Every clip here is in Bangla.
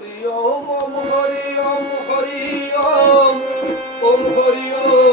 Hari Om Hari Om Hari Om Om Hari Om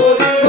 Oh,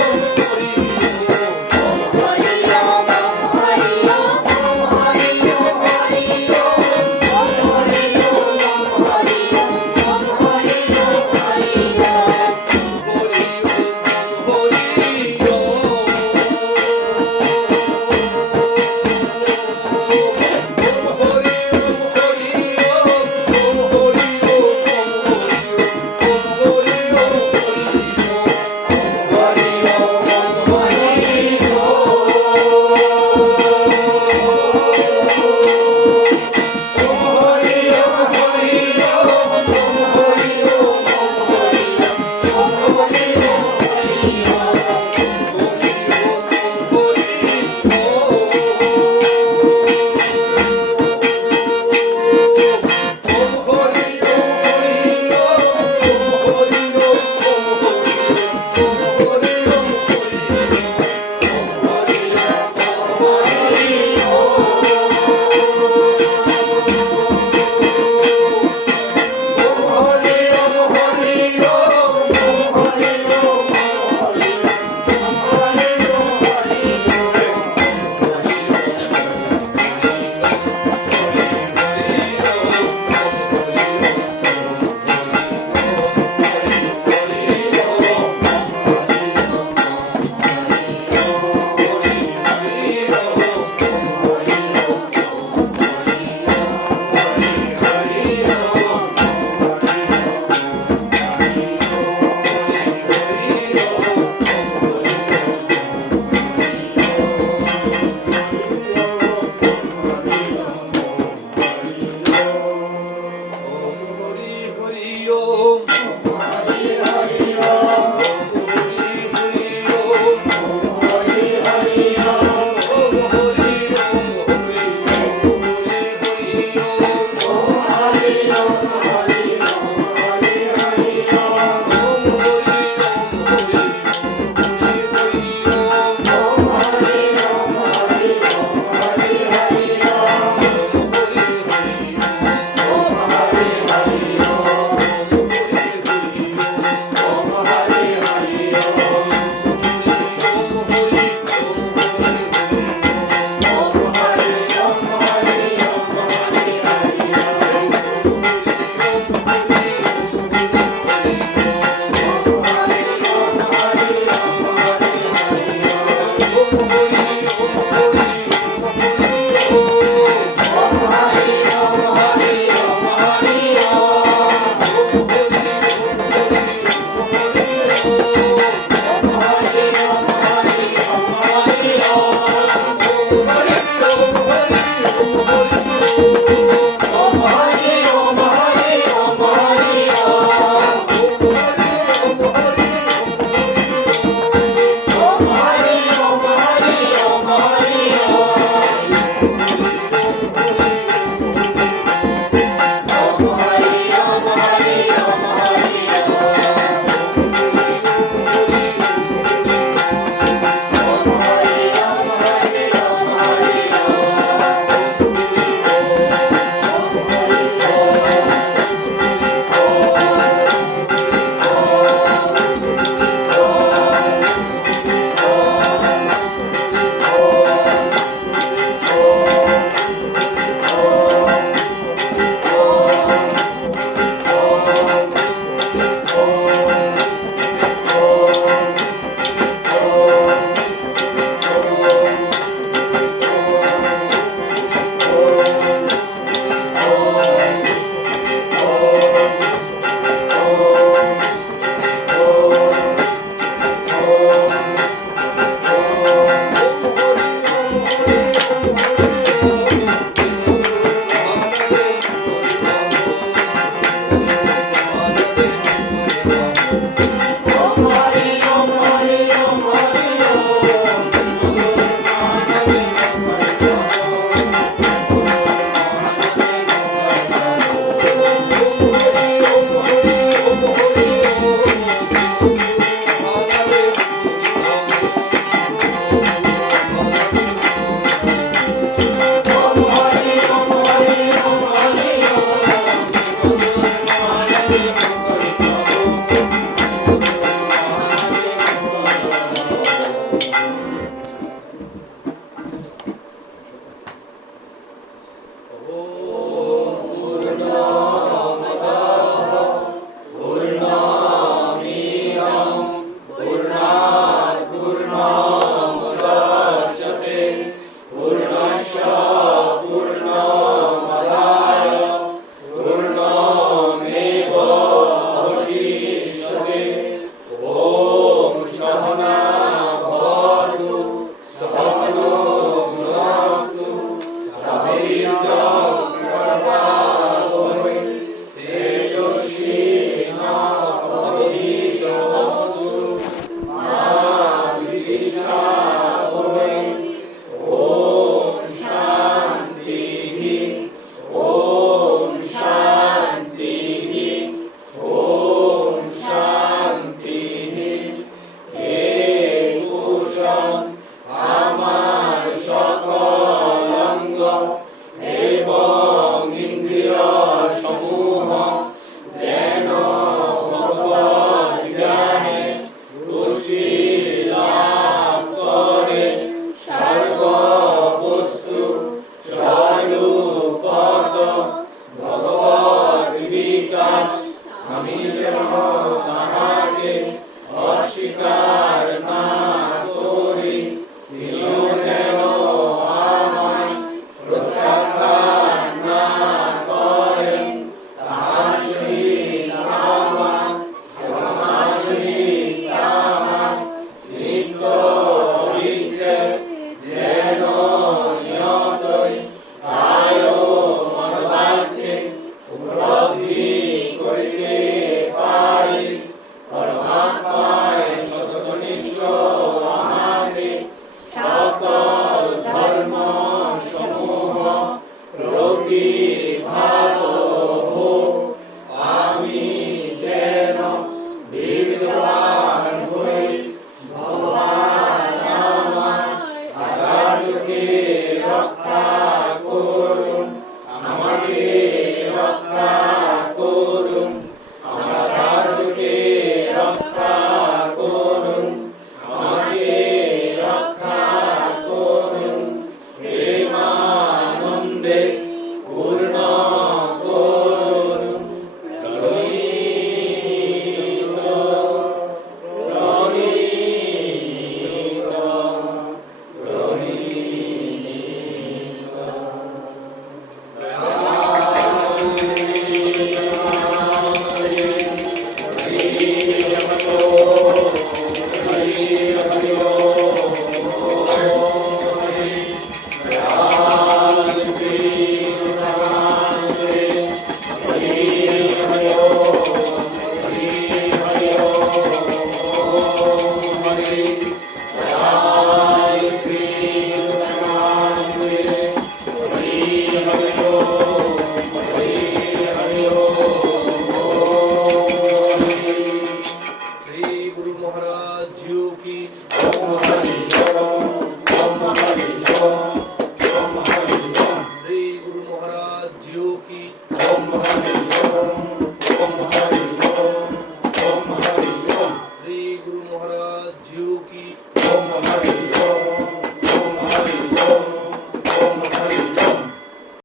Deus.